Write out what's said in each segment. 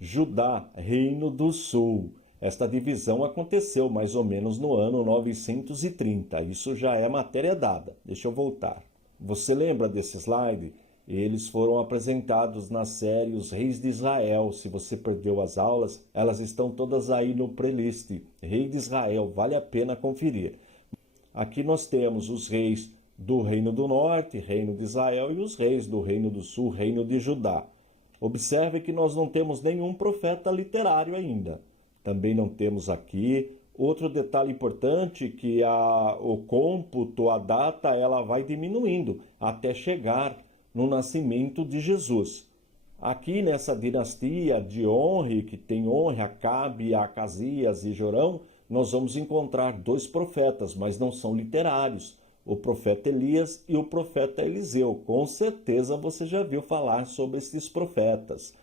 Judá, Reino do Sul. Esta divisão aconteceu mais ou menos no ano 930. Isso já é matéria dada. Deixa eu voltar. Você lembra desse slide? Eles foram apresentados na série Os Reis de Israel. Se você perdeu as aulas, elas estão todas aí no playlist. Rei de Israel, vale a pena conferir. Aqui nós temos os reis do Reino do Norte, Reino de Israel, e os reis do Reino do Sul, Reino de Judá. Observe que nós não temos nenhum profeta literário ainda. Também não temos aqui. Outro detalhe importante que o cômputo, a data, ela vai diminuindo até chegar no nascimento de Jesus. Aqui nessa dinastia de Onre, que tem Onre, Acabe, Acasias e Jorão, nós vamos encontrar dois profetas, mas não são literários. O profeta Elias e o profeta Eliseu. Com certeza você já viu falar sobre esses profetas.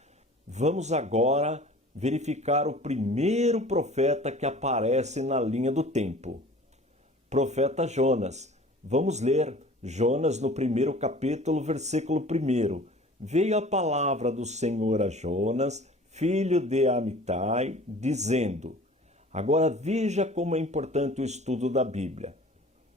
Vamos agora verificar o primeiro profeta que aparece na linha do tempo. Profeta Jonas. Vamos ler Jonas no primeiro capítulo, versículo 1. Veio a palavra do Senhor a Jonas, filho de Amitai, dizendo... Agora veja como é importante o estudo da Bíblia.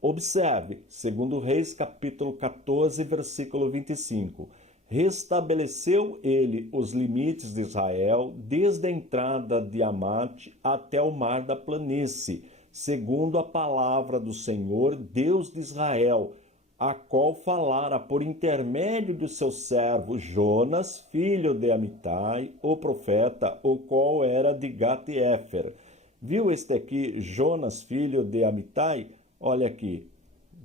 Observe, 2 Reis capítulo 14, versículo 25. Restabeleceu ele os limites de Israel, desde a entrada de Amate até o mar da planície, segundo a palavra do Senhor, Deus de Israel, a qual falara por intermédio do seu servo Jonas, filho de Amitai, o profeta, o qual era de Gat-Éfer. Viu este aqui, Jonas, filho de Amitai? Olha aqui,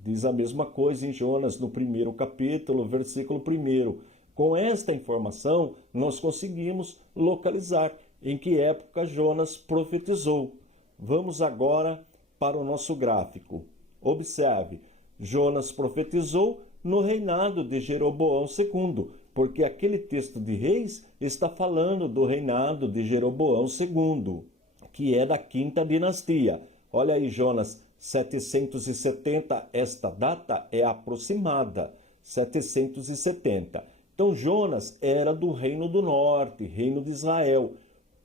diz a mesma coisa em Jonas, no primeiro capítulo, versículo 1. Com esta informação, nós conseguimos localizar em que época Jonas profetizou. Vamos agora para o nosso gráfico. Observe, Jonas profetizou no reinado de Jeroboão II, porque aquele texto de Reis está falando do reinado de Jeroboão II, que é da quinta dinastia. Olha aí, Jonas 770, esta data é aproximada, 770. Então, Jonas era do Reino do Norte, Reino de Israel.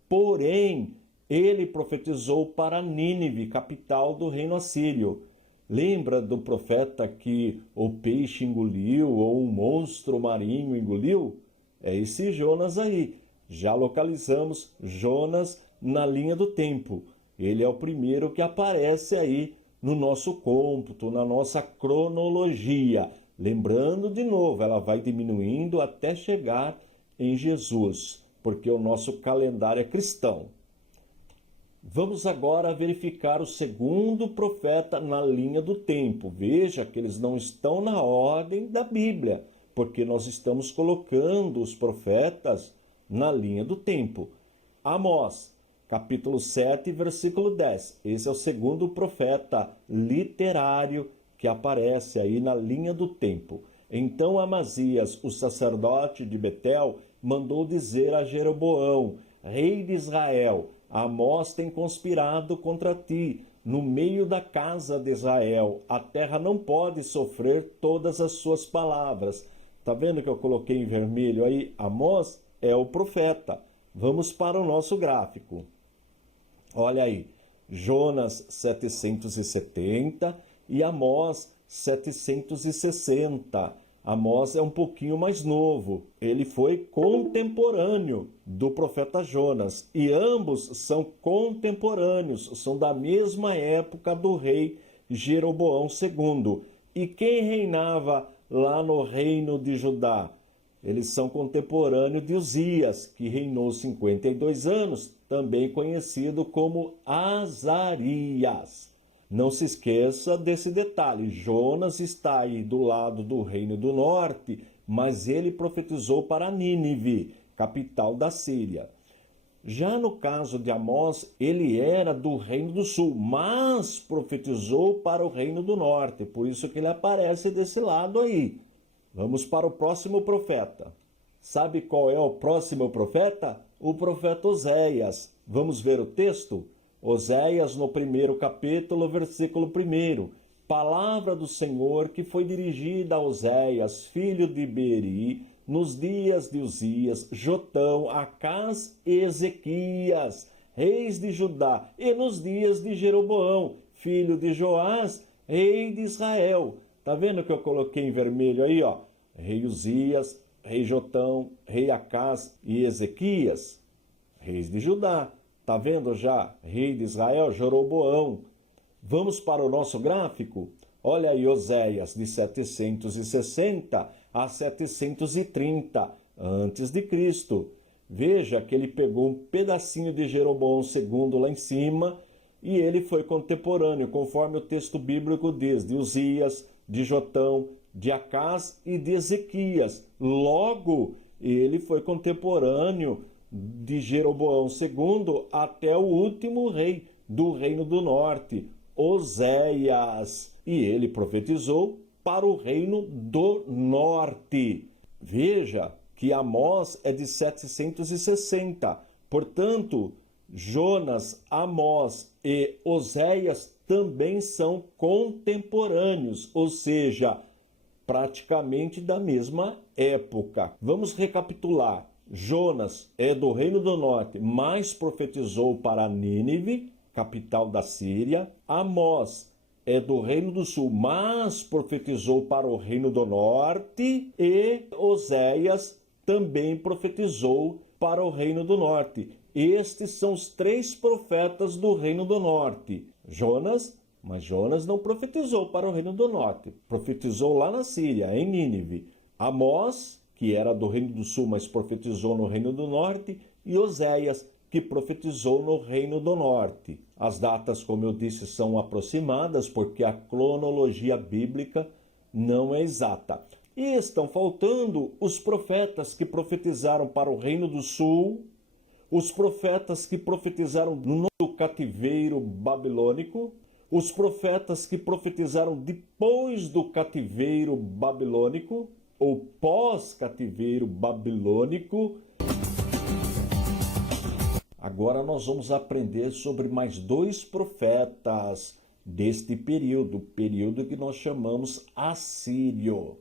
Porém, ele profetizou para Nínive, capital do Reino Assírio. Lembra do profeta que o peixe engoliu ou um monstro marinho engoliu? É esse Jonas aí. Já localizamos Jonas na linha do tempo. Ele é o primeiro que aparece aí no nosso cômputo, na nossa cronologia. Lembrando de novo, ela vai diminuindo até chegar em Jesus, porque o nosso calendário é cristão. Vamos agora verificar o segundo profeta na linha do tempo. Veja que eles não estão na ordem da Bíblia, porque nós estamos colocando os profetas na linha do tempo. Amós, capítulo 7, versículo 10. Esse é o segundo profeta literário que aparece aí na linha do tempo. Então Amazias, o sacerdote de Betel, mandou dizer a Jeroboão, rei de Israel, Amós tem conspirado contra ti, no meio da casa de Israel. A terra não pode sofrer todas as suas palavras. Está vendo que eu coloquei em vermelho aí? Amós é o profeta. Vamos para o nosso gráfico. Olha aí, Jonas 770 e Amós 760. Amós é um pouquinho mais novo. Ele foi contemporâneo do profeta Jonas. E ambos são contemporâneos, são da mesma época do rei Jeroboão II. E quem reinava lá no reino de Judá? Eles são contemporâneos de Uzias, que reinou 52 anos, também conhecido como Azarias. Não se esqueça desse detalhe, Jonas está aí do lado do Reino do Norte, mas ele profetizou para Nínive, capital da Síria. Já no caso de Amós, ele era do Reino do Sul, mas profetizou para o Reino do Norte, por isso que ele aparece desse lado aí. Vamos para o próximo profeta. Sabe qual é o próximo profeta? O profeta Oséias. Vamos ver o texto? Oséias, no primeiro capítulo, versículo 1. Palavra do Senhor que foi dirigida a Oséias, filho de Beri, nos dias de Uzias, Jotão, Acás e Ezequias, reis de Judá, e nos dias de Jeroboão, filho de Joás, rei de Israel. Tá vendo que eu coloquei em vermelho aí, ó? Rei Uzias, rei Jotão, rei Acás e Ezequias, reis de Judá. Tá vendo já? Rei de Israel, Jeroboão. Vamos para o nosso gráfico? Olha aí Oséias, de 760 a 730 antes de Cristo. Veja que ele pegou um pedacinho de Jeroboão II lá em cima e ele foi contemporâneo, conforme o texto bíblico diz, de Uzias, de Jotão, de Acás e de Ezequias. Logo, ele foi contemporâneo de Jeroboão II até o último rei do Reino do Norte, Oséias. E ele profetizou para o Reino do Norte. Veja que Amós é de 760. Portanto, Jonas, Amós e Oséias também são contemporâneos, ou seja, praticamente da mesma época. Vamos recapitular. Jonas é do Reino do Norte, mas profetizou para Nínive, capital da Síria. Amós é do Reino do Sul, mas profetizou para o Reino do Norte. E Oséias também profetizou para o Reino do Norte. Estes são os três profetas do Reino do Norte. Jonas, mas Jonas não profetizou para o Reino do Norte. Profetizou lá na Síria, em Nínive. Amós, que era do Reino do Sul, mas profetizou no Reino do Norte. E Oséias, que profetizou no Reino do Norte. As datas, como eu disse, são aproximadas, porque a cronologia bíblica não é exata. E estão faltando os profetas que profetizaram para o Reino do Sul, os profetas que profetizaram no cativeiro babilônico, os profetas que profetizaram depois do cativeiro babilônico, ou pós-cativeiro babilônico. Agora nós vamos aprender sobre mais dois profetas deste período que nós chamamos assírio.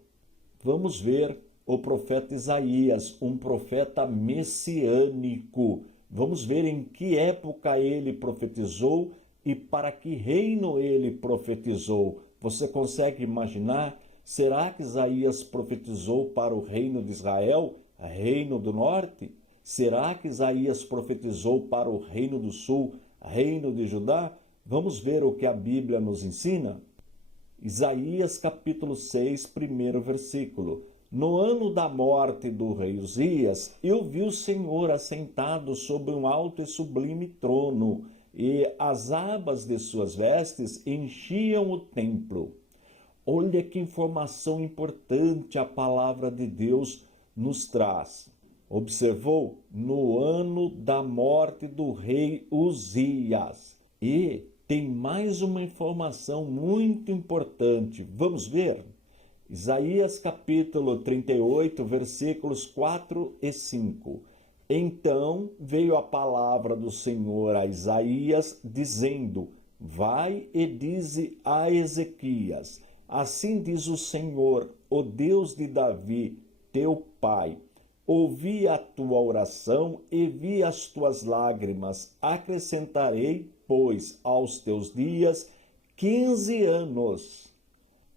Vamos ver o profeta Isaías, um profeta messiânico. Vamos ver em que época ele profetizou e para que reino ele profetizou. Você consegue imaginar? Será que Isaías profetizou para o reino de Israel, reino do norte? Será que Isaías profetizou para o reino do sul, reino de Judá? Vamos ver o que a Bíblia nos ensina? Isaías capítulo 6, primeiro versículo. No ano da morte do rei Uzias, eu vi o Senhor assentado sobre um alto e sublime trono, e as abas de suas vestes enchiam o templo. Olha que informação importante a palavra de Deus nos traz. Observou? No ano da morte do rei Uzias. E tem mais uma informação muito importante. Vamos ver? Isaías capítulo 38, versículos 4 e 5. Então veio a palavra do Senhor a Isaías, dizendo: Vai e dize a Ezequias: Assim diz o Senhor, o Deus de Davi, teu pai: Ouvi a tua oração e vi as tuas lágrimas. Acrescentarei, pois, aos teus dias 15 anos.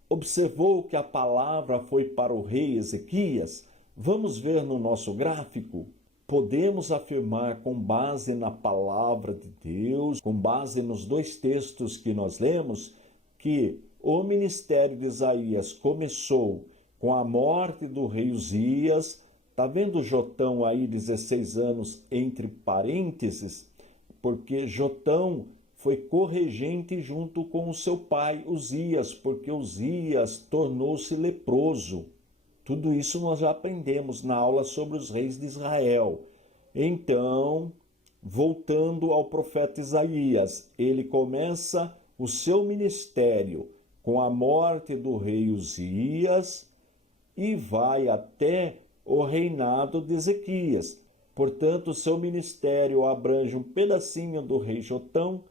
Observou que a palavra foi para o rei Ezequias? Vamos ver no nosso gráfico. Podemos afirmar, com base na palavra de Deus, com base nos dois textos que nós lemos, que o ministério de Isaías começou com a morte do rei Uzias. Está vendo Jotão aí, 16 anos, entre parênteses? Porque Jotão foi corregente junto com o seu pai Uzias, porque Uzias tornou-se leproso. Tudo isso nós já aprendemos na aula sobre os reis de Israel. Então, voltando ao profeta Isaías, ele começa o seu ministério com a morte do rei Uzias e vai até o reinado de Ezequias. Portanto, o seu ministério abrange um pedacinho do rei Jotão,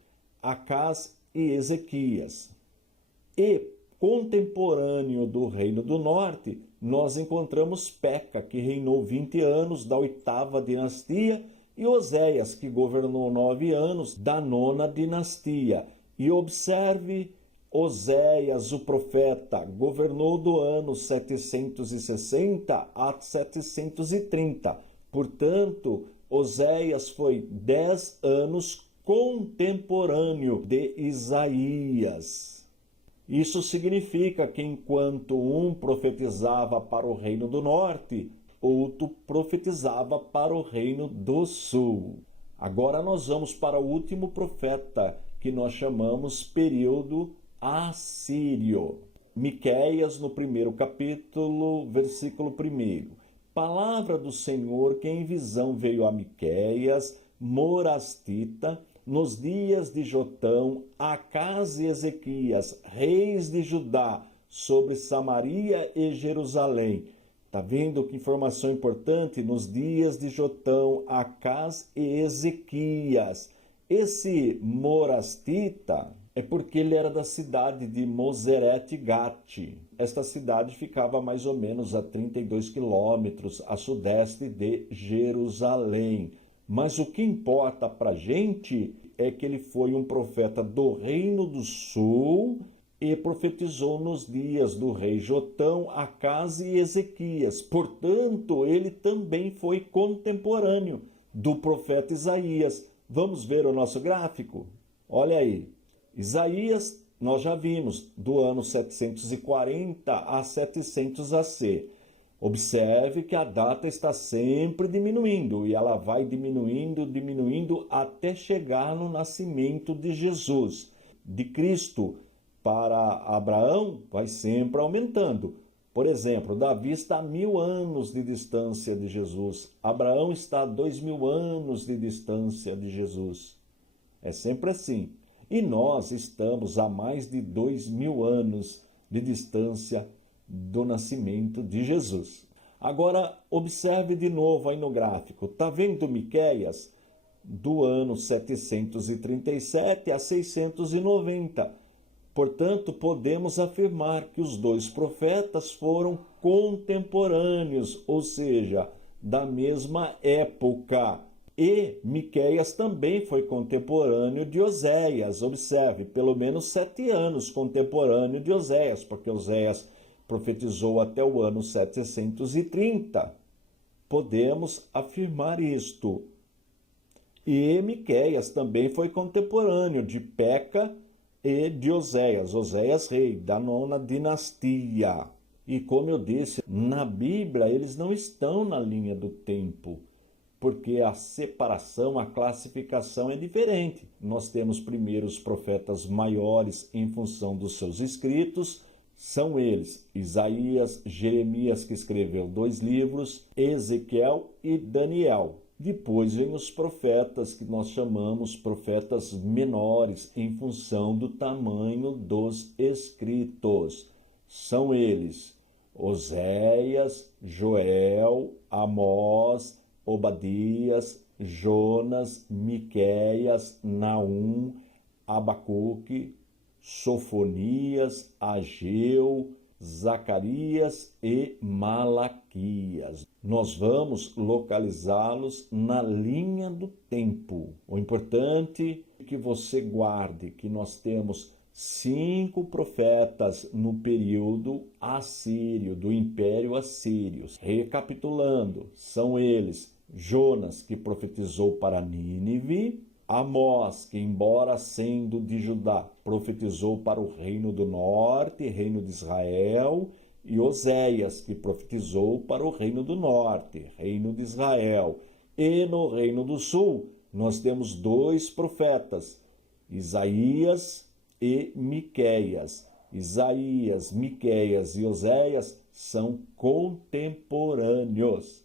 Acás e Ezequias. E contemporâneo do Reino do Norte, nós encontramos Peca, que reinou 20 anos, da 8ª dinastia, e Oséias, que governou 9 anos, da 9ª dinastia. E observe, Oséias, o profeta, governou do ano 760 a 730. Portanto, Oséias foi 10 anos contemporâneo de Isaías. Isso significa que enquanto um profetizava para o Reino do Norte, outro profetizava para o Reino do Sul. Agora nós vamos para o último profeta, que nós chamamos período assírio. Miqueias, no 1º capítulo, versículo 1. Palavra do Senhor que em visão veio a Miqueias, morastita, nos dias de Jotão, Acás e Ezequias, reis de Judá, sobre Samaria e Jerusalém. Tá vendo que informação importante? Nos dias de Jotão, Acás e Ezequias. Esse morastita é porque ele era da cidade de Moseret-Gate. Esta cidade ficava mais ou menos a 32 quilômetros a sudeste de Jerusalém. Mas o que importa para a gente é que ele foi um profeta do Reino do Sul e profetizou nos dias do rei Jotão, Acás e Ezequias. Portanto, ele também foi contemporâneo do profeta Isaías. Vamos ver o nosso gráfico? Olha aí. Isaías, nós já vimos, do ano 740 a 700 AC. Observe que a data está sempre diminuindo e ela vai diminuindo até chegar no nascimento de Jesus. De Cristo para Abraão vai sempre aumentando. Por exemplo, Davi está a 1000 anos de distância de Jesus. Abraão está a 2000 anos de distância de Jesus. É sempre assim. E nós estamos a mais de 2000 anos de distância do nascimento de Jesus. Agora, observe de novo aí no gráfico. Está vendo Miqueias? Do ano 737 a 690. Portanto, podemos afirmar que os dois profetas foram contemporâneos, ou seja, da mesma época. E Miqueias também foi contemporâneo de Oséias. Observe, pelo menos 7 anos contemporâneo de Oséias, porque Oséias profetizou até o ano 730. Podemos afirmar isto. E Miqueias também foi contemporâneo de Peca e de Oséias. Oséias, rei da 9ª dinastia. E como eu disse, na Bíblia eles não estão na linha do tempo, porque a separação, a classificação é diferente. Nós temos primeiro os profetas maiores em função dos seus escritos, são eles Isaías, Jeremias, que escreveu 2 livros, Ezequiel e Daniel. Depois vem os profetas que nós chamamos profetas menores em função do tamanho dos escritos. São eles Oséias, Joel, Amós, Obadias, Jonas, Miqueias, Naum, Abacuque, Sofonias, Ageu, Zacarias e Malaquias. Nós vamos localizá-los na linha do tempo. O importante é que você guarde que nós temos 5 profetas no período assírio, do Império Assírio. Recapitulando, são eles Jonas, que profetizou para Nínive, Amós, que embora sendo de Judá, profetizou para o Reino do Norte, Reino de Israel, e Oséias, que profetizou para o Reino do Norte, Reino de Israel. E no Reino do Sul, nós temos 2 profetas, Isaías e Miqueias. Isaías, Miqueias e Oséias são contemporâneos.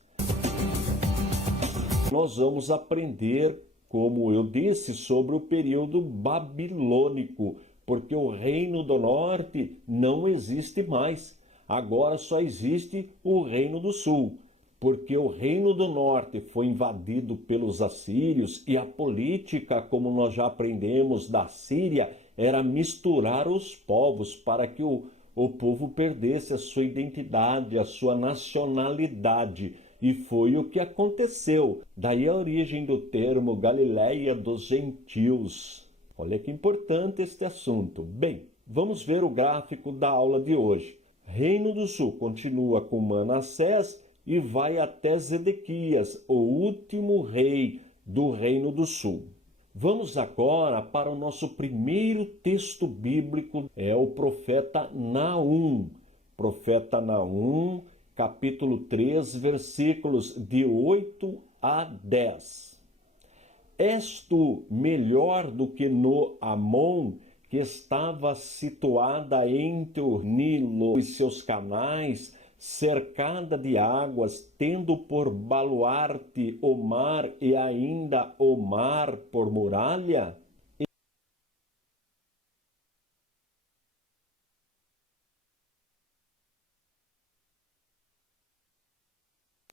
Nós vamos aprender, como eu disse, sobre o período babilônico, porque o Reino do Norte não existe mais. Agora só existe o Reino do Sul, porque o Reino do Norte foi invadido pelos assírios e a política, como nós já aprendemos da Síria, era misturar os povos para que o o povo perdesse a sua identidade, a sua nacionalidade. E foi o que aconteceu. Daí a origem do termo Galiléia dos Gentios. Olha que importante este assunto. Bem, vamos ver o gráfico da aula de hoje. Reino do Sul continua com Manassés e vai até Zedequias, o último rei do Reino do Sul. Vamos agora para o nosso primeiro texto bíblico, é o profeta Naum. Profeta Naum, capítulo 3, versículos de 8 a 10. És tu melhor do que Amon, que estava situada entre o Nilo e seus canais, cercada de águas, tendo por baluarte o mar e ainda o mar por muralha?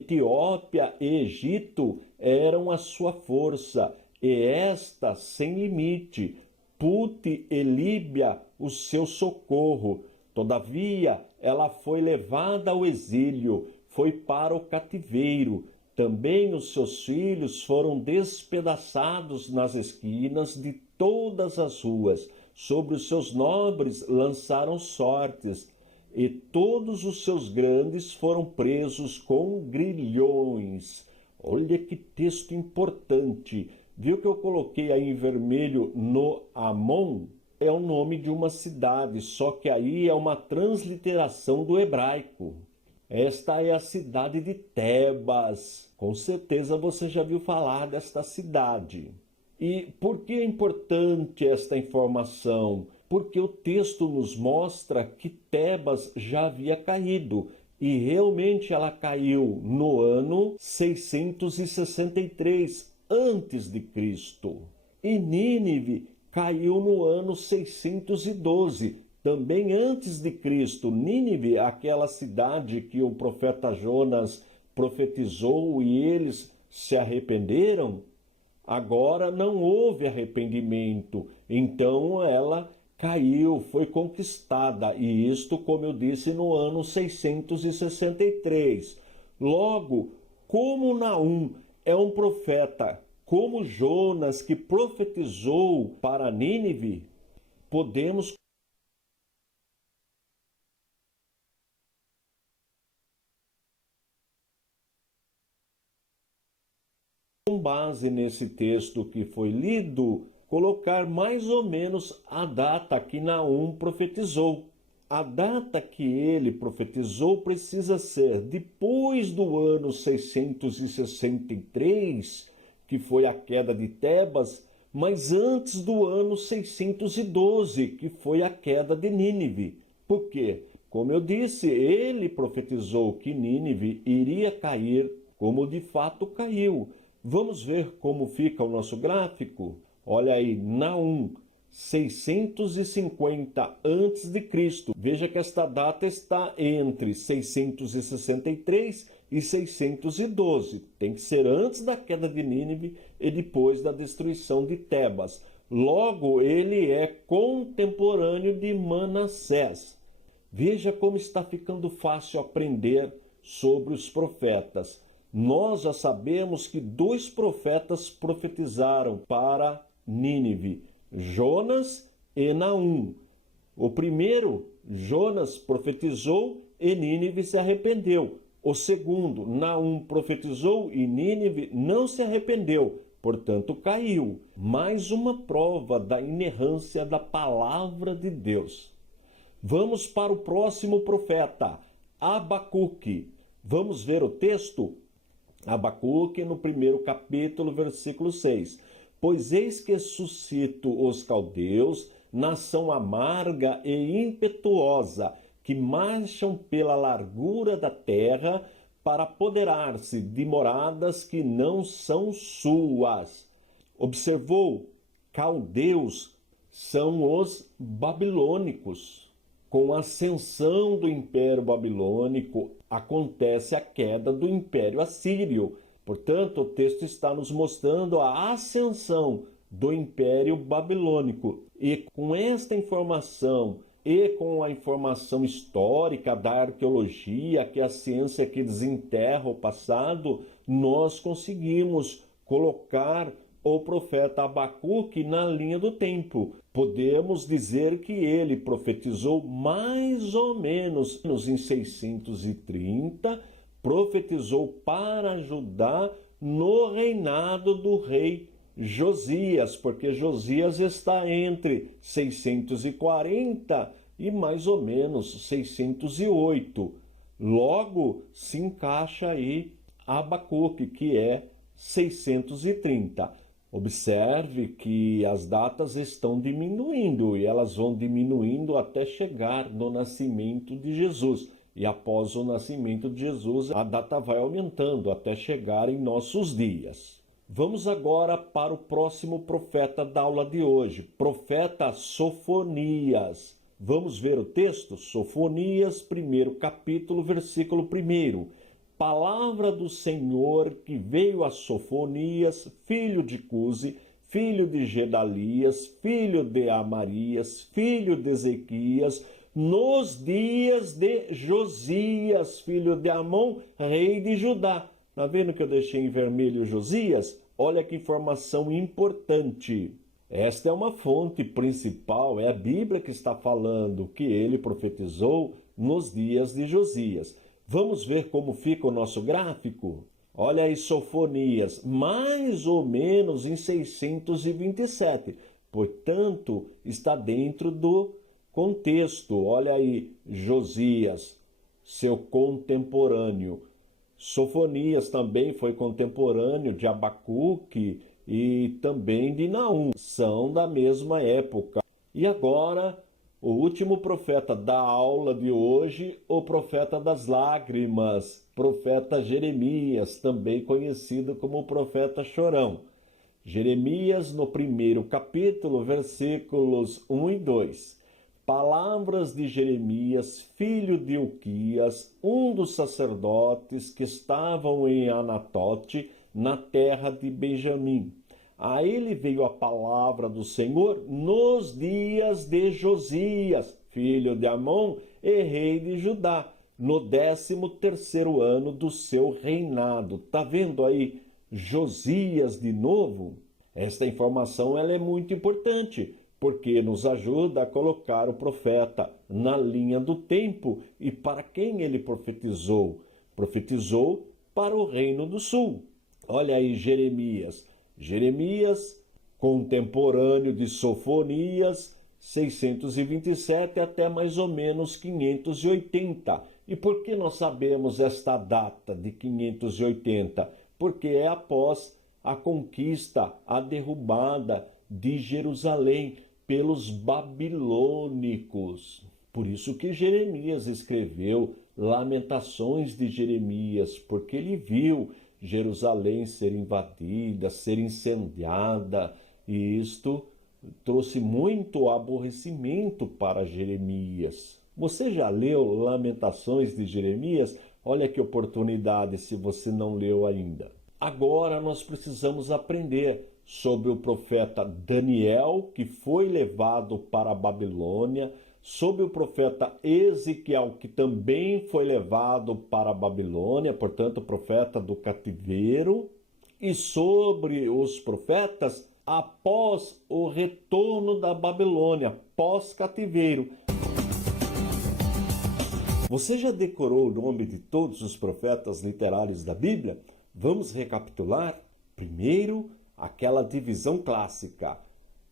Etiópia e Egito eram a sua força, e esta sem limite, Pute e Líbia o seu socorro. Todavia, ela foi levada ao exílio, foi para o cativeiro. Também os seus filhos foram despedaçados nas esquinas de todas as ruas. Sobre os seus nobres lançaram sortes, e todos os seus grandes foram presos com grilhões. Olha que texto importante. Viu que eu coloquei aí em vermelho no Amon? É o nome de uma cidade, só que aí é uma transliteração do hebraico. Esta é a cidade de Tebas. Com certeza você já viu falar desta cidade. E por que é importante esta informação? Porque o texto nos mostra que Tebas já havia caído. E realmente ela caiu no ano 663 antes de Cristo. E Nínive caiu no ano 612, também antes de Cristo. Nínive, aquela cidade que o profeta Jonas profetizou e eles se arrependeram, agora não houve arrependimento. Então ela caiu, foi conquistada, e isto, como eu disse, no ano 663. Logo, como Naum é um profeta, como Jonas, que profetizou para Nínive, podemos com base nesse texto que foi lido, colocar mais ou menos a data que Naum profetizou. A data que ele profetizou precisa ser depois do ano 663, que foi a queda de Tebas, mas antes do ano 612, que foi a queda de Nínive. Por quê? Como eu disse, ele profetizou que Nínive iria cair, como de fato caiu. Vamos ver como fica o nosso gráfico? Olha aí, Naum, 650 a.C. Veja que esta data está entre 663 e 612. Tem que ser antes da queda de Nínive e depois da destruição de Tebas. Logo, ele é contemporâneo de Manassés. Veja como está ficando fácil aprender sobre os profetas. Nós já sabemos que 2 profetas profetizaram para Nínive, Jonas e Naum. O primeiro, Jonas, profetizou e Nínive se arrependeu. O segundo, Naum, profetizou e Nínive não se arrependeu, portanto caiu. Mais uma prova da inerrância da palavra de Deus. Vamos para o próximo profeta, Abacuque. Vamos ver o texto? Abacuque, no primeiro capítulo, versículo 6. Pois eis que suscito os caldeus, nação amarga e impetuosa, que marcham pela largura da terra para apoderar-se de moradas que não são suas. Observou? Caldeus são os babilônicos. Com a ascensão do Império Babilônico, acontece a queda do Império Assírio. Portanto, o texto está nos mostrando a ascensão do Império Babilônico. E com esta informação e com a informação histórica da arqueologia, que é a ciência que desenterra o passado, nós conseguimos colocar o profeta Abacuque na linha do tempo. Podemos dizer que ele profetizou mais ou menos em 630, profetizou para Judá no reinado do rei Josias, porque Josias está entre 640 e mais ou menos 608. Logo, se encaixa aí Abacuque, que é 630. Observe que as datas estão diminuindo e elas vão diminuindo até chegar no nascimento de Jesus. E após o nascimento de Jesus, a data vai aumentando até chegar em nossos dias. Vamos agora para o próximo profeta da aula de hoje, profeta Sofonias. Vamos ver o texto? Sofonias, 1º capítulo, versículo 1. Palavra do Senhor que veio a Sofonias, filho de Cusi, filho de Gedalias, filho de Amarias, filho de Ezequias, nos dias de Josias, filho de Amon, rei de Judá. Está vendo que eu deixei em vermelho Josias? Olha que informação importante. Esta é uma fonte principal, é a Bíblia que está falando que ele profetizou nos dias de Josias. Vamos ver como fica o nosso gráfico? Olha aí, Sofonias, mais ou menos em 627. Portanto, está dentro do contexto. Olha aí, Josias, seu contemporâneo. Sofonias também foi contemporâneo de Abacuque e também de Naum. São da mesma época. E agora, o último profeta da aula de hoje, o profeta das lágrimas, profeta Jeremias, também conhecido como profeta chorão. Jeremias, no 1º capítulo, versículos 1 e 2. Palavras de Jeremias, filho de Uquias, um dos sacerdotes que estavam em Anatote, na terra de Benjamim. A ele veio a palavra do Senhor nos dias de Josias, filho de Amon e rei de Judá, no 13º ano do seu reinado. Tá vendo aí Josias de novo? Esta informação ela é muito importante, porque nos ajuda a colocar o profeta na linha do tempo e para quem ele profetizou. Profetizou para o Reino do Sul. Olha aí Jeremias. Jeremias, contemporâneo de Sofonias, 627 até mais ou menos 580. E por que nós sabemos esta data de 580? Porque é após a conquista, a derrubada de Jerusalém pelos babilônicos. Por isso que Jeremias escreveu Lamentações de Jeremias, porque ele viu Jerusalém ser invadida, ser incendiada, e isto trouxe muito aborrecimento para Jeremias. Você já leu Lamentações de Jeremias? Olha que oportunidade se você não leu ainda. Agora nós precisamos aprender sobre o profeta Daniel, que foi levado para a Babilônia, sobre o profeta Ezequiel, que também foi levado para a Babilônia, portanto, o profeta do cativeiro, e sobre os profetas após o retorno da Babilônia, pós-cativeiro. Você já decorou o nome de todos os profetas literários da Bíblia? Vamos recapitular? Primeiro, aquela divisão clássica.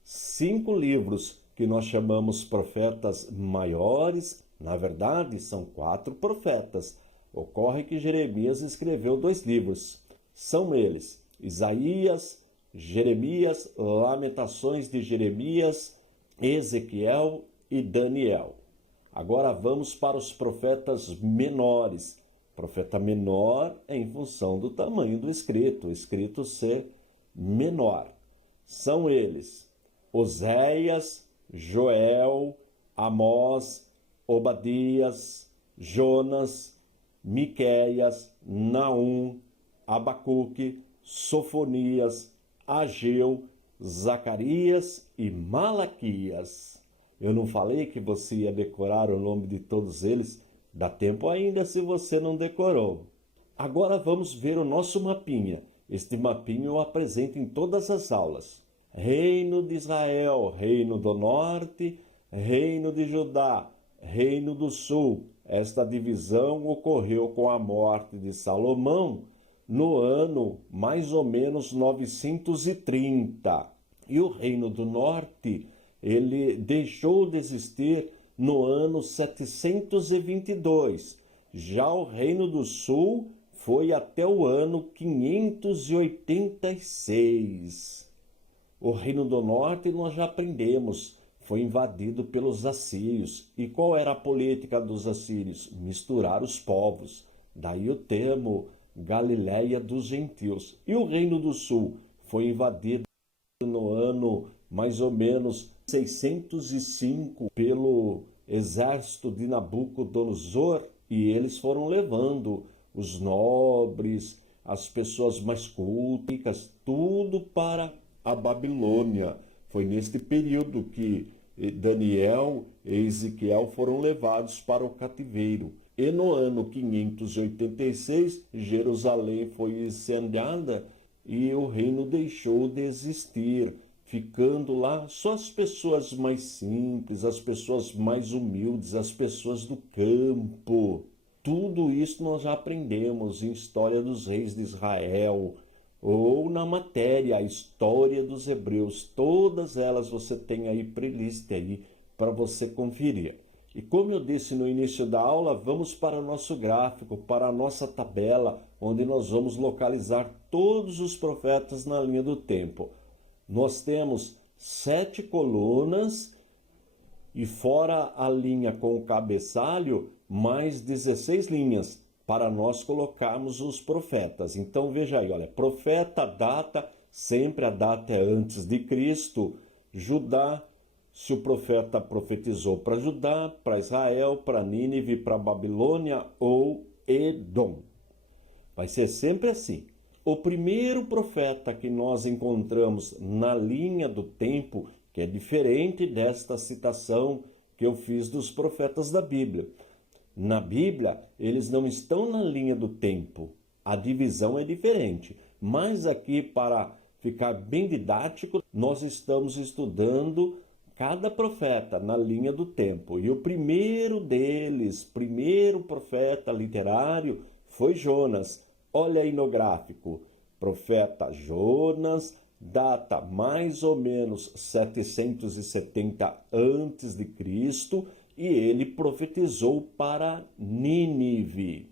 5 livros que nós chamamos profetas maiores. Na verdade, são 4 profetas. Ocorre que Jeremias escreveu 2 livros. São eles Isaías, Jeremias, Lamentações de Jeremias, Ezequiel e Daniel. Agora vamos para os profetas menores. Profeta menor é em função do tamanho do escrito, o escrito ser menor. São eles Oséias, Joel, Amós, Obadias, Jonas, Miqueias, Naum, Abacuque, Sofonias, Ageu, Zacarias e Malaquias. Eu não falei que você ia decorar o nome de todos eles? Dá tempo ainda se você não decorou. Agora vamos ver o nosso mapinha. Este mapinha eu apresento em todas as aulas. Reino de Israel, Reino do Norte, Reino de Judá, Reino do Sul. Esta divisão ocorreu com a morte de Salomão no ano mais ou menos 930. E o Reino do Norte, ele deixou de existir no ano 722. Já o Reino do Sul foi até o ano 586. O Reino do Norte nós já aprendemos, foi invadido pelos assírios. E qual era a política dos assírios? Misturar os povos. Daí o termo Galiléia dos gentios. E o Reino do Sul foi invadido no ano mais ou menos 605 pelo exército de Nabucodonosor, e eles foram levando os nobres, as pessoas mais cultas, tudo para a Babilônia. Foi neste período que Daniel e Ezequiel foram levados para o cativeiro. E no ano 586, Jerusalém foi incendiada e o reino deixou de existir, ficando lá só as pessoas mais simples, as pessoas mais humildes, as pessoas do campo. Tudo isso nós já aprendemos em História dos Reis de Israel, ou na matéria, a História dos Hebreus. Todas elas você tem aí playlist aí para você conferir. E como eu disse no início da aula, vamos para o nosso gráfico, para a nossa tabela, onde nós vamos localizar todos os profetas na linha do tempo. Nós temos 7 colunas e fora a linha com o cabeçalho, mais 16 linhas para nós colocarmos os profetas. Então veja aí, olha, profeta, data, sempre a data é antes de Cristo. Judá, se o profeta profetizou para Judá, para Israel, para Nínive, para Babilônia ou Edom. Vai ser sempre assim. O primeiro profeta que nós encontramos na linha do tempo, que é diferente desta citação que eu fiz dos profetas da Bíblia. Na Bíblia, eles não estão na linha do tempo. A divisão é diferente. Mas aqui, para ficar bem didático, nós estamos estudando cada profeta na linha do tempo. E o primeiro deles, primeiro profeta literário, foi Jonas. Olha aí no gráfico, profeta Jonas, data mais ou menos 770 a.C., e ele profetizou para Nínive.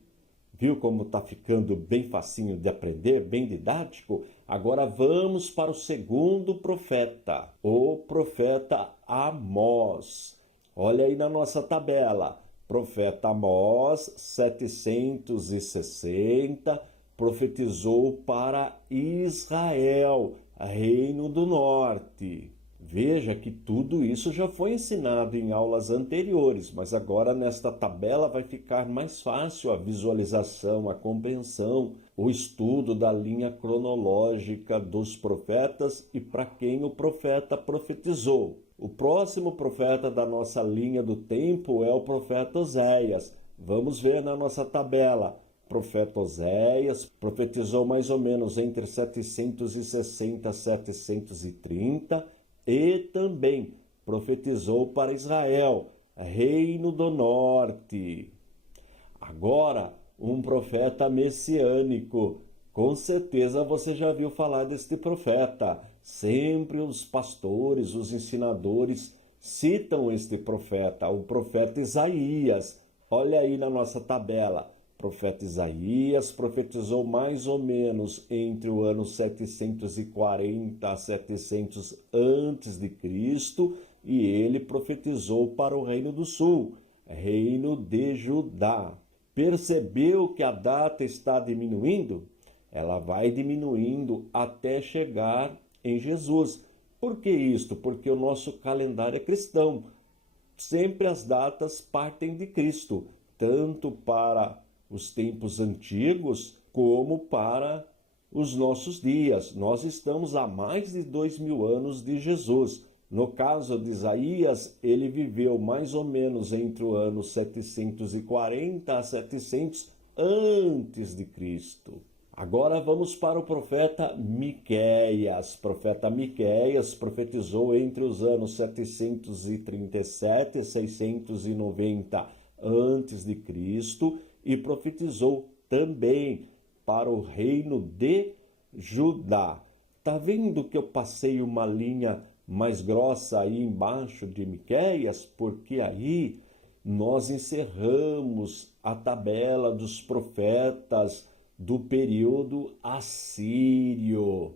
Viu como está ficando bem facinho de aprender, bem didático? Agora vamos para o segundo profeta, o profeta Amós. Olha aí na nossa tabela. Profeta Amós, 760, profetizou para Israel, Reino do Norte. Veja que tudo isso já foi ensinado em aulas anteriores, mas agora nesta tabela vai ficar mais fácil a visualização, a compreensão, o estudo da linha cronológica dos profetas e para quem o profeta profetizou. O próximo profeta da nossa linha do tempo é o profeta Oséias. Vamos ver na nossa tabela. Profeta Oséias profetizou mais ou menos entre 760 e 730 e também profetizou para Israel, Reino do Norte. Agora, um profeta messiânico. Com certeza você já viu falar deste profeta. Sempre os pastores, os ensinadores citam este profeta, o profeta Isaías. Olha aí na nossa tabela. Profeta Isaías profetizou mais ou menos entre o ano 740 a 700 a.C. e ele profetizou para o Reino do Sul, Reino de Judá. Percebeu que a data está diminuindo? Ela vai diminuindo até chegar em Jesus. Por que isto? Porque o nosso calendário é cristão. Sempre as datas partem de Cristo, tanto para os tempos antigos como para os nossos dias. Nós estamos há mais de 2000 anos de Jesus. No caso de Isaías, ele viveu mais ou menos entre o ano 740 a 700 antes de Cristo. Agora vamos para o profeta Miqueias. O profeta Miqueias profetizou entre os anos 737 e 690 antes de Cristo e profetizou também para o reino de Judá. Tá vendo que eu passei uma linha mais grossa aí embaixo de Miqueias? Porque aí nós encerramos a tabela dos profetas do período assírio.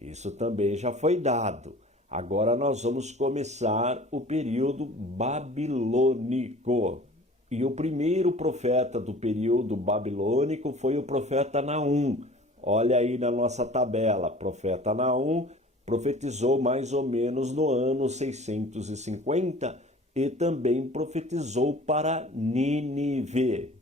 Isso também já foi dado. Agora nós vamos começar o período babilônico. E o primeiro profeta do período babilônico foi o profeta Naum. Olha aí na nossa tabela, profeta Naum profetizou mais ou menos no ano 650 e também profetizou para Nínive.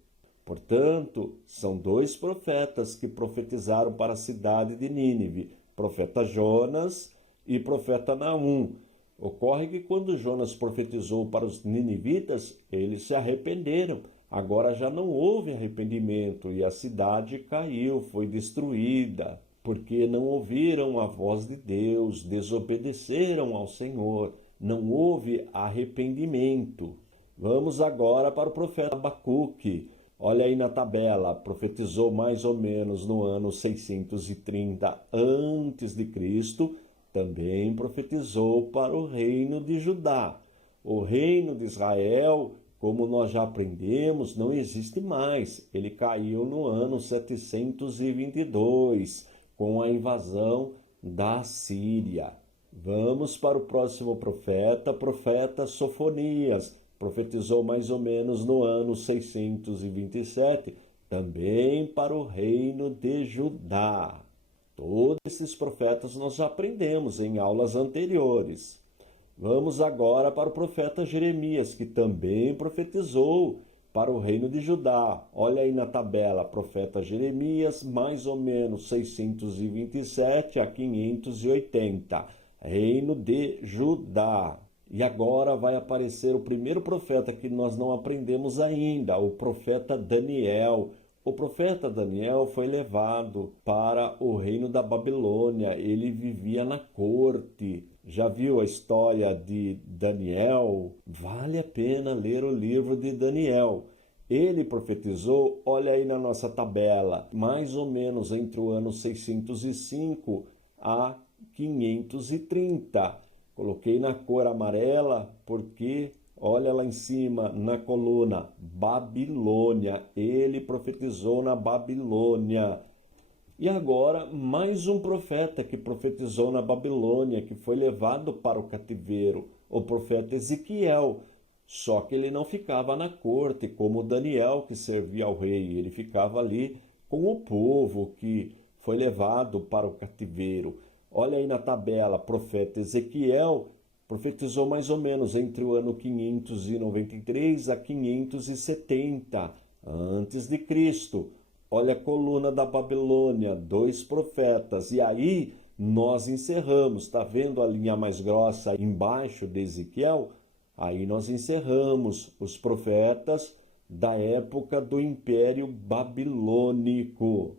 Portanto, são dois profetas que profetizaram para a cidade de Nínive, profeta Jonas e profeta Naum. Ocorre que quando Jonas profetizou para os ninivitas, eles se arrependeram. Agora já não houve arrependimento e a cidade caiu, foi destruída, porque não ouviram a voz de Deus, desobedeceram ao Senhor, não houve arrependimento. Vamos agora para o profeta Abacuque. Olha aí na tabela, profetizou mais ou menos no ano 630 antes de Cristo, também profetizou para o reino de Judá. O reino de Israel, como nós já aprendemos, não existe mais. Ele caiu no ano 722, com a invasão da Síria. Vamos para o próximo profeta, profeta Sofonias. Profetizou mais ou menos no ano 627, também para o reino de Judá. Todos esses profetas nós já aprendemos em aulas anteriores. Vamos agora para o profeta Jeremias, que também profetizou para o reino de Judá. Olha aí na tabela, profeta Jeremias, mais ou menos 627 a 580, reino de Judá. E agora vai aparecer o primeiro profeta que nós não aprendemos ainda, o profeta Daniel. O profeta Daniel foi levado para o reino da Babilônia, ele vivia na corte. Já viu a história de Daniel? Vale a pena ler o livro de Daniel. Ele profetizou, olha aí na nossa tabela, mais ou menos entre o ano 605 a 530. Coloquei na cor amarela porque, olha lá em cima, na coluna, Babilônia. Ele profetizou na Babilônia. E agora, mais um profeta que profetizou na Babilônia, que foi levado para o cativeiro, o profeta Ezequiel. Só que ele não ficava na corte, como Daniel, que servia ao rei. Ele ficava ali com o povo que foi levado para o cativeiro. Olha aí na tabela, profeta Ezequiel profetizou mais ou menos entre o ano 593 a 570 antes de Cristo. Olha a coluna da Babilônia, dois profetas. E aí nós encerramos, está vendo a linha mais grossa embaixo de Ezequiel? Aí nós encerramos os profetas da época do Império Babilônico.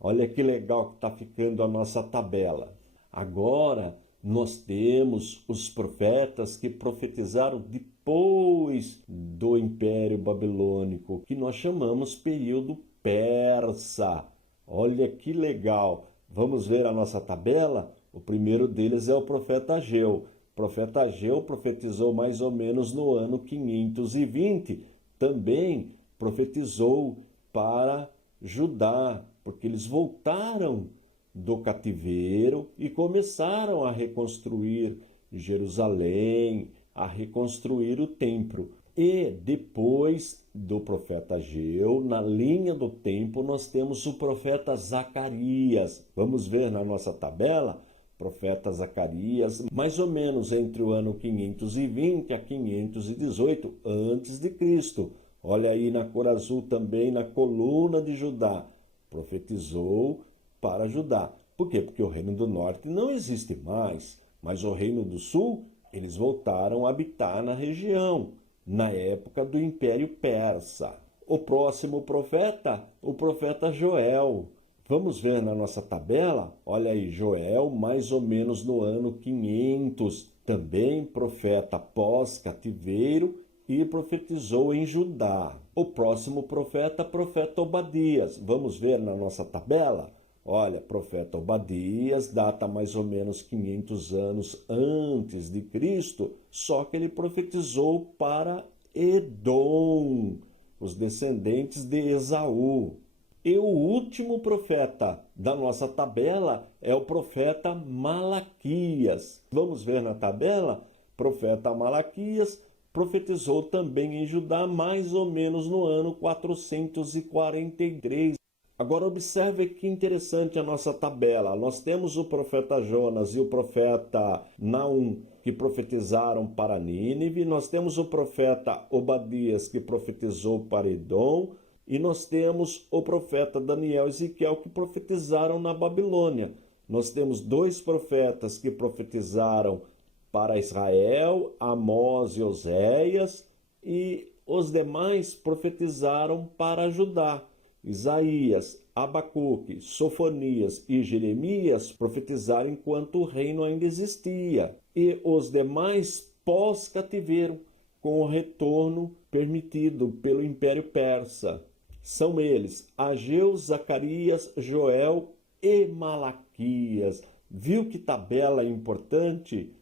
Olha que legal que está ficando a nossa tabela. Agora nós temos os profetas que profetizaram depois do Império Babilônico, que nós chamamos período persa. Olha que legal. Vamos ver a nossa tabela? O primeiro deles é o profeta Ageu. O profeta Ageu profetizou mais ou menos no ano 520. Também profetizou para Judá, porque eles voltaram do cativeiro e começaram a reconstruir Jerusalém, a reconstruir o templo. E depois do profeta Ageu, na linha do tempo, nós temos o profeta Zacarias. Vamos ver na nossa tabela? Profeta Zacarias, mais ou menos entre o ano 520 a 518 antes de Cristo. Olha aí na cor azul também, na coluna de Judá. Profetizou para Judá. Por quê? Porque o reino do norte não existe mais, mas o reino do sul Eles voltaram a habitar na região, na época do Império Persa. O próximo profeta, o profeta Joel. Vamos ver na nossa tabela? Olha aí, Joel, mais ou menos no ano 500, também profeta pós-cativeiro e profetizou em Judá. O próximo profeta, profeta Obadias. Vamos ver na nossa tabela? Olha, profeta Obadias data mais ou menos 500 anos antes de Cristo, só que ele profetizou para Edom, os descendentes de Esaú. E o último profeta da nossa tabela é o profeta Malaquias. Vamos ver na tabela? Profeta Malaquias profetizou também em Judá mais ou menos no ano 443. Agora observe que interessante a nossa tabela. Nós temos o profeta Jonas e o profeta Naum, que profetizaram para Nínive. Nós temos o profeta Obadias, que profetizou para Edom. E nós temos o profeta Daniel e Ezequiel, que profetizaram na Babilônia. Nós temos dois profetas que profetizaram para Israel, Amós e Oséias, e os demais profetizaram para Judá. Isaías, Abacuque, Sofonias e Jeremias profetizaram enquanto o reino ainda existia. E os demais pós-cativeiro, com o retorno permitido pelo Império Persa. São eles Ageu, Zacarias, Joel e Malaquias. Viu que tabela importante?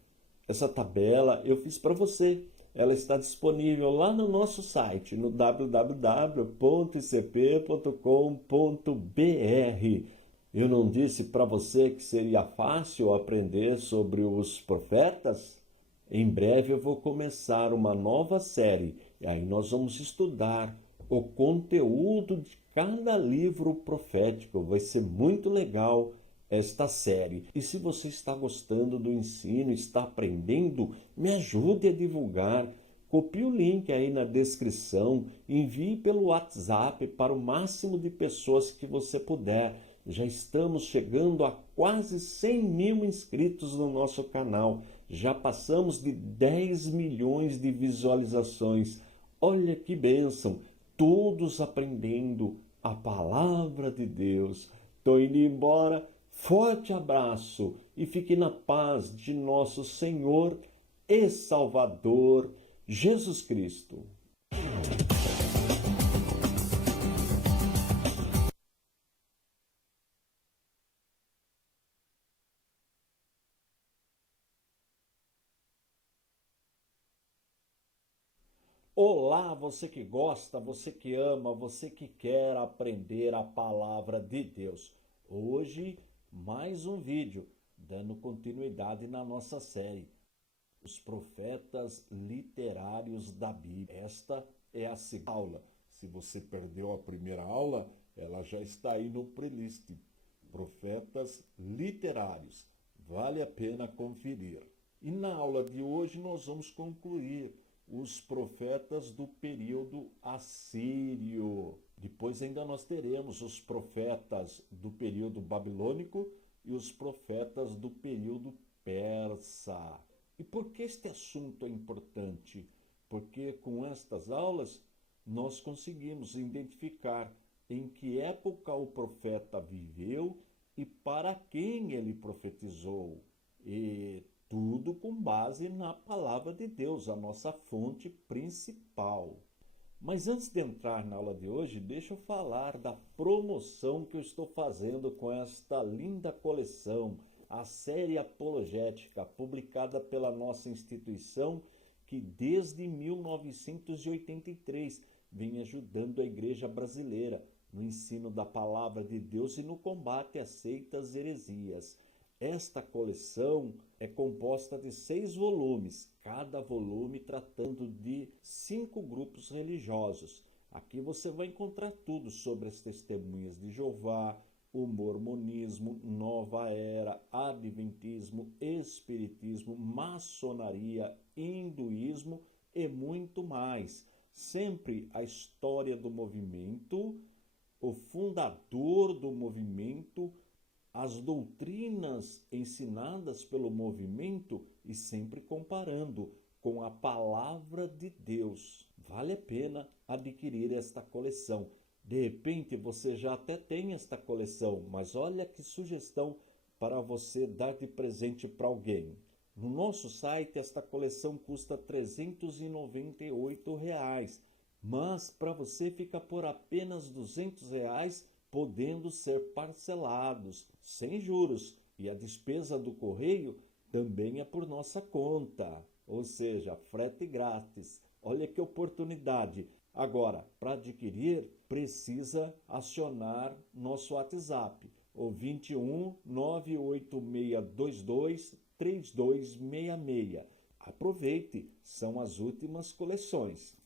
Essa tabela eu fiz para você. Ela está disponível lá no nosso site, no www.icp.com.br. Eu não disse para você que seria fácil aprender sobre os profetas? Em breve eu vou começar uma nova série e aí nós vamos estudar o conteúdo de cada livro profético. Vai ser muito legal esta série. E se você está gostando do ensino, está aprendendo, me ajude a divulgar. Copie o link aí na descrição, envie pelo WhatsApp para o máximo de pessoas que você puder. Já estamos chegando a quase 100 mil inscritos no nosso canal. Já passamos de 10 milhões de visualizações. Olha que bênção! Todos aprendendo a palavra de Deus. Estou indo embora. Forte abraço e fique na paz de nosso Senhor e Salvador Jesus Cristo. Olá, você que gosta, você que ama, você que quer aprender a palavra de Deus. Hoje, mais um vídeo, dando continuidade na nossa série, Os Profetas Literários da Bíblia. Esta é a segunda aula. Se você perdeu a primeira aula, ela já está aí no playlist. Profetas Literários. Vale a pena conferir. E na aula de hoje nós vamos concluir os profetas do período assírio. Depois ainda nós teremos os profetas do período babilônico e os profetas do período persa. E por que este assunto é importante? Porque com estas aulas nós conseguimos identificar em que época o profeta viveu e para quem ele profetizou. E tudo com base na palavra de Deus, a nossa fonte principal. Mas antes de entrar na aula de hoje, deixa eu falar da promoção que eu estou fazendo com esta linda coleção, a série apologética, publicada pela nossa instituição, que desde 1983 vem ajudando a igreja brasileira no ensino da palavra de Deus e no combate às seitas e heresias. Esta coleção é composta de 6 volumes, cada volume tratando de 5 grupos religiosos. Aqui você vai encontrar tudo sobre as testemunhas de Jeová, o mormonismo, nova era, adventismo, espiritismo, maçonaria, hinduísmo e muito mais. Sempre a história do movimento, o fundador do movimento, as doutrinas ensinadas pelo movimento e sempre comparando com a palavra de Deus. Vale a pena adquirir esta coleção. De repente você já até tem esta coleção, mas olha que sugestão para você dar de presente para alguém. No nosso site esta coleção custa R$ 398, mas para você fica por apenas R$ 200, podendo ser parcelados, sem juros, e a despesa do correio também é por nossa conta, ou seja, frete grátis. Olha que oportunidade! Agora, para adquirir, precisa acionar nosso WhatsApp, o 21 98622 3266. Aproveite, são as últimas coleções.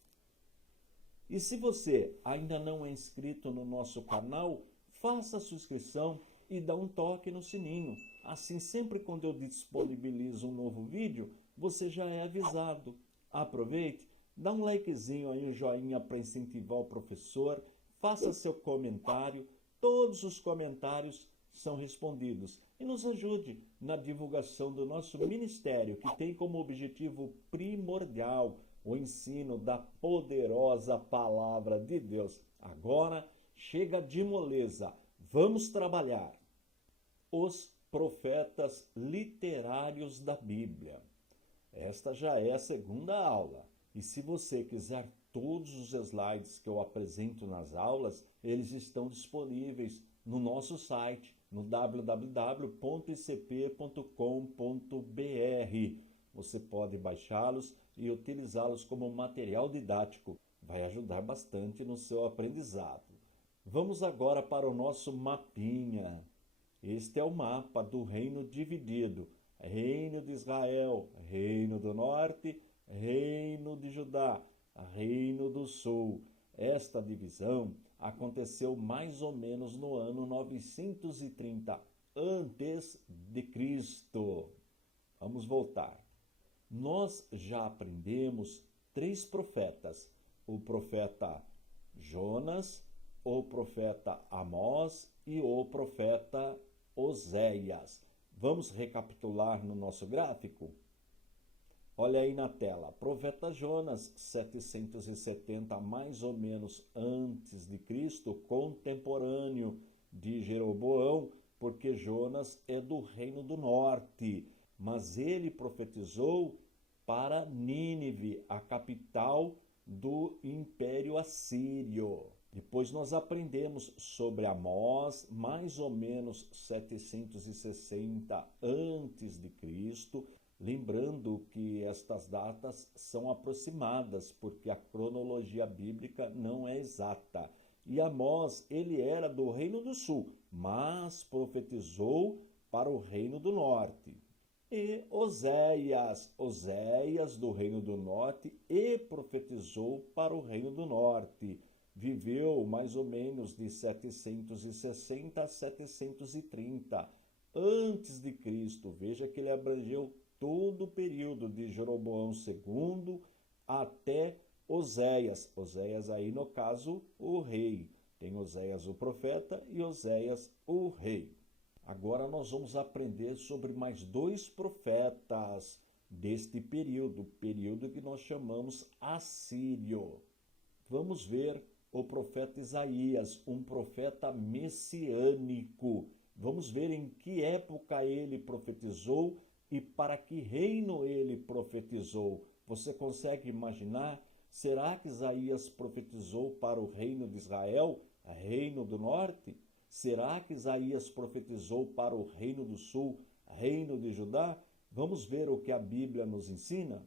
E se você ainda não é inscrito no nosso canal, faça a sua inscrição e dá um toque no sininho. Assim, sempre quando eu disponibilizo um novo vídeo, você já é avisado. Aproveite, dá um likezinho aí, um joinha para incentivar o professor, faça seu comentário, todos os comentários são respondidos. E nos ajude na divulgação do nosso ministério, que tem como objetivo primordial o ensino da poderosa palavra de Deus. Agora, chega de moleza, vamos trabalhar. Os profetas literários da Bíblia. Esta já é a segunda aula. E se você quiser todos os slides que eu apresento nas aulas, eles estão disponíveis no nosso site, no www.icp.com.br. Você pode baixá-los e utilizá-los como material didático. Vai ajudar bastante no seu aprendizado. Vamos agora para o nosso mapinha. Este é o mapa do reino dividido. Reino de Israel, Reino do Norte, Reino de Judá, Reino do Sul. Esta divisão aconteceu mais ou menos no ano 930 antes de Cristo. Vamos voltar. Nós já aprendemos 3 profetas: o profeta Jonas, o profeta Amós e o profeta Oséias. Vamos recapitular no nosso gráfico? Olha aí na tela, profeta Jonas, 770 mais ou menos antes de Cristo, contemporâneo de Jeroboão, porque Jonas é do reino do norte, mas ele profetizou para Nínive, a capital do Império Assírio. Depois nós aprendemos sobre Amós, mais ou menos 760 antes de Cristo, lembrando que estas datas são aproximadas, porque a cronologia bíblica não é exata. E Amós, ele era do Reino do Sul, mas profetizou para o Reino do Norte. E Oséias do Reino do Norte, e profetizou para o Reino do Norte. Viveu mais ou menos de 760 a 730 antes de Cristo. Veja que ele abrangeu todo o período de Jeroboão II até Oséias. Oséias aí, no caso, o rei. Tem Oséias o profeta e Oséias o rei. Agora nós vamos aprender sobre mais 2 profetas deste período que nós chamamos assírio. Vamos ver o profeta Isaías, um profeta messiânico. Vamos ver em que época ele profetizou e para que reino ele profetizou. Você consegue imaginar? Será que Isaías profetizou para o reino de Israel, reino do norte? Será que Isaías profetizou para o reino do sul, reino de Judá? Vamos ver o que a Bíblia nos ensina?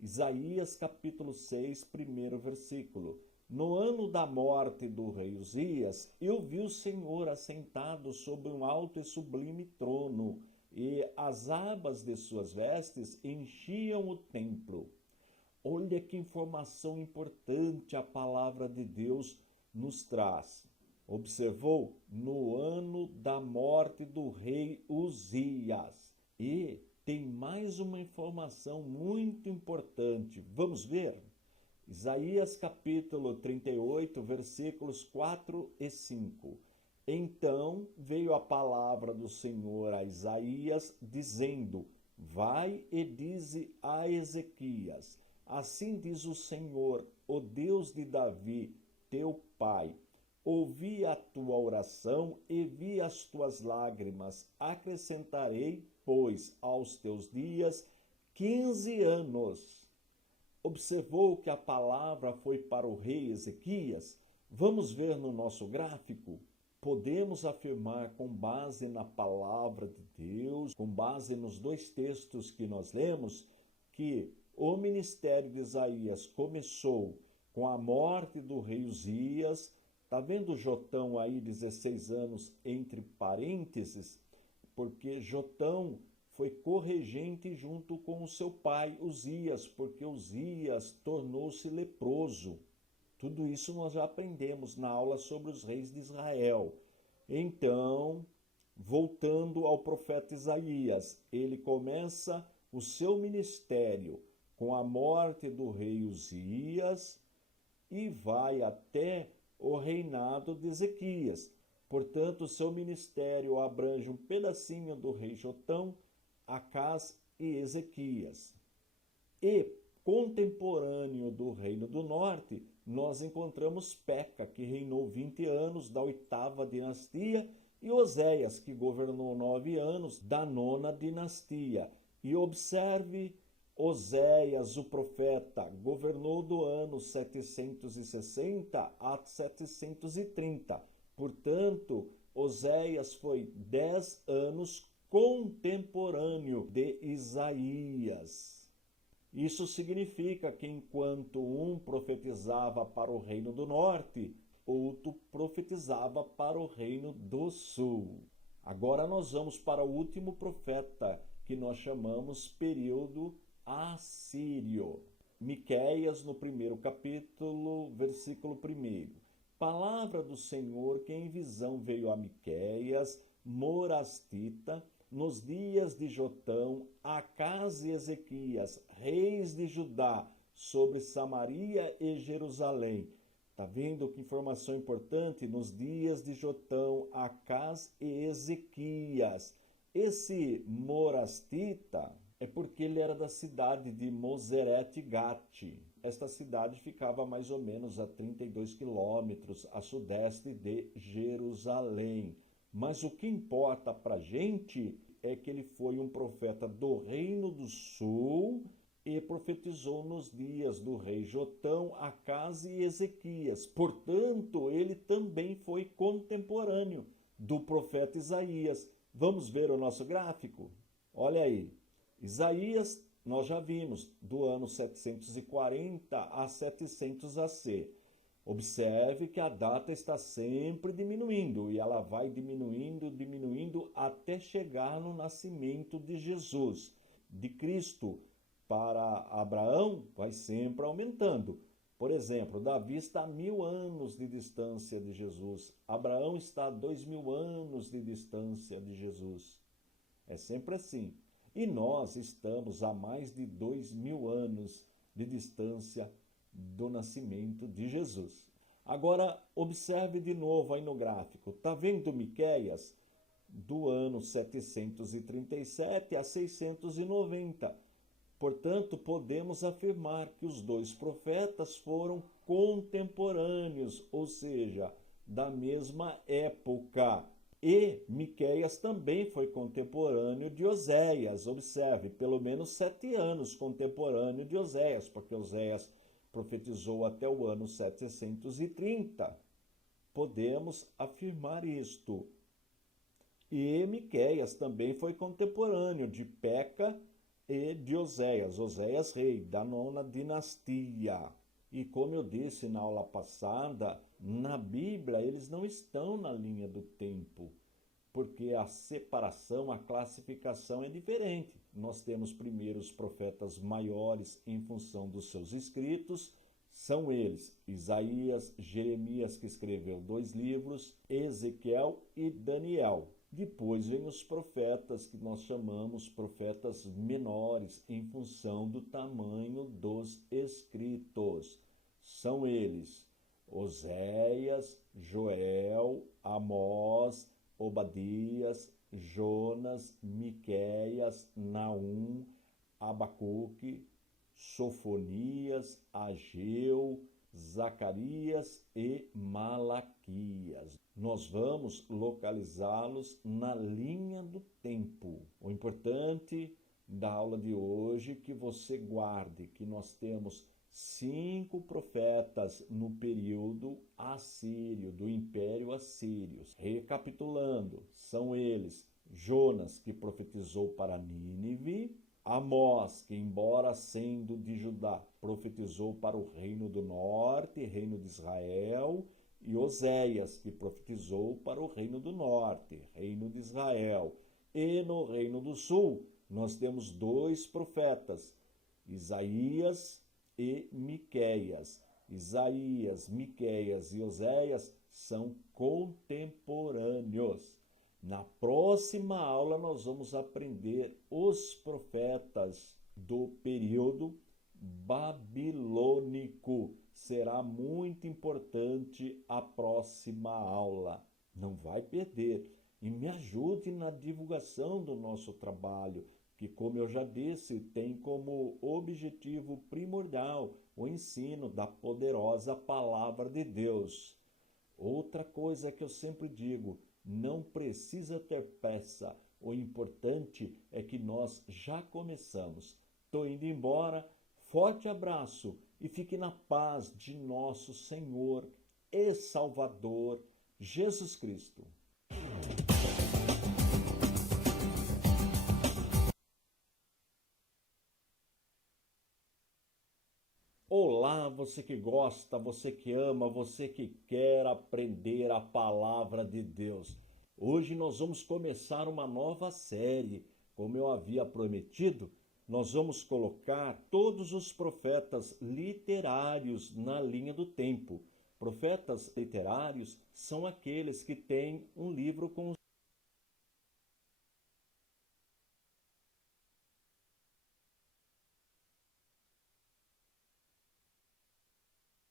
Isaías capítulo 6, primeiro versículo. No ano da morte do rei Uzias, eu vi o Senhor assentado sobre um alto e sublime trono, e as abas de suas vestes enchiam o templo. Olha que informação importante a palavra de Deus nos traz. Observou? No ano da morte do rei Uzias. E tem mais uma informação muito importante. Vamos ver? Isaías capítulo 38, versículos 4 e 5. Então veio a palavra do Senhor a Isaías, dizendo: Vai e dize a Ezequias: Assim diz o Senhor, o Deus de Davi, teu pai: Ouvi a tua oração e vi as tuas lágrimas. Acrescentarei, pois, aos teus dias 15 anos. Observou que a palavra foi para o rei Ezequias? Vamos ver no nosso gráfico. Podemos afirmar, com base na palavra de Deus, com base nos dois textos que nós lemos, que o ministério de Isaías começou com a morte do rei Uzias. Está vendo Jotão aí, 16 anos, entre parênteses? Porque Jotão foi corregente junto com o seu pai Uzias, porque Uzias tornou-se leproso. Tudo isso nós já aprendemos na aula sobre os reis de Israel. Então, voltando ao profeta Isaías, ele começa o seu ministério com a morte do rei Uzias e vai até o reinado de Ezequias. Portanto, o seu ministério abrange um pedacinho do rei Jotão, Acás e Ezequias. E, contemporâneo do Reino do Norte, nós encontramos Peca, que reinou 20 anos, da 8ª dinastia, e Oséias, que governou 9 anos, da 9ª dinastia. E observe, Oséias, o profeta, governou do ano 760 a 730. Portanto, Oséias foi 10 anos contemporâneo de Isaías. Isso significa que enquanto um profetizava para o reino do norte, outro profetizava para o reino do sul. Agora nós vamos para o último profeta, que nós chamamos período assírio. Miqueias, no 1º capítulo, versículo 1. Palavra do Senhor que em visão veio a Miqueias, morastita, nos dias de Jotão, Acás e Ezequias, reis de Judá, sobre Samaria e Jerusalém. Está vendo que informação importante? Nos dias de Jotão, Acás e Ezequias. Esse morastita é porque ele era da cidade de Moseret-Gate. Esta cidade ficava mais ou menos a 32 quilômetros a sudeste de Jerusalém. Mas o que importa para a gente é que ele foi um profeta do Reino do Sul e profetizou nos dias do rei Jotão, Acás e Ezequias. Portanto, ele também foi contemporâneo do profeta Isaías. Vamos ver o nosso gráfico? Olha aí. Isaías, nós já vimos, do ano 740 a 700 AC. Observe que a data está sempre diminuindo e ela vai diminuindo até chegar no nascimento de Jesus. De Cristo para Abraão vai sempre aumentando. Por exemplo, Davi está a 1000 anos de distância de Jesus. Abraão está a 2000 anos de distância de Jesus. É sempre assim. E nós estamos a mais de 2000 anos de distância do nascimento de Jesus. Agora, observe de novo aí no gráfico. Está vendo Miqueias? Do ano 737 a 690. Portanto, podemos afirmar que os dois profetas foram contemporâneos, ou seja, da mesma época. E Miqueias também foi contemporâneo de Oséias. Observe, pelo menos 7 anos contemporâneo de Oséias, porque Oséias profetizou até o ano 730. Podemos afirmar isto. E Miqueias também foi contemporâneo de Peca e de Oséias. Oséias, rei da 9ª dinastia. E como eu disse na aula passada, na Bíblia eles não estão na linha do tempo, porque a separação, a classificação é diferente. Nós temos primeiro os profetas maiores em função dos seus escritos, são eles Isaías, Jeremias, que escreveu 2 livros, Ezequiel e Daniel. Depois vem os profetas que nós chamamos profetas menores em função do tamanho dos escritos. São eles Oséias, Joel, Amós, Obadias, Jonas, Miqueias, Naum, Abacuque, Sofonias, Ageu, Zacarias e Malaquias. Nós vamos localizá-los na linha do tempo. O importante da aula de hoje é que você guarde que nós temos 5 profetas no período assírio, do Império Assírio. Recapitulando, são eles Jonas, que profetizou para Nínive, Amós, que embora sendo de Judá, profetizou para o reino do norte, reino de Israel, e Oséias, que profetizou para o reino do norte, reino de Israel. E no reino do sul, nós temos 2 profetas, Isaías e Miqueias. Isaías, Miqueias e Oséias são contemporâneos. Na próxima aula nós vamos aprender os profetas do período babilônico. Será muito importante a próxima aula. Não vai perder. E me ajude na divulgação do nosso trabalho, que, como eu já disse, tem como objetivo primordial o ensino da poderosa palavra de Deus. Outra coisa que eu sempre digo, não precisa ter pressa, o importante é que nós já começamos. Estou indo embora, forte abraço e fique na paz de nosso Senhor e Salvador, Jesus Cristo. Olá, você que gosta, você que ama, você que quer aprender a palavra de Deus. Hoje nós vamos começar uma nova série. Como eu havia prometido, nós vamos colocar todos os profetas literários na linha do tempo. Profetas literários são aqueles que têm um livro com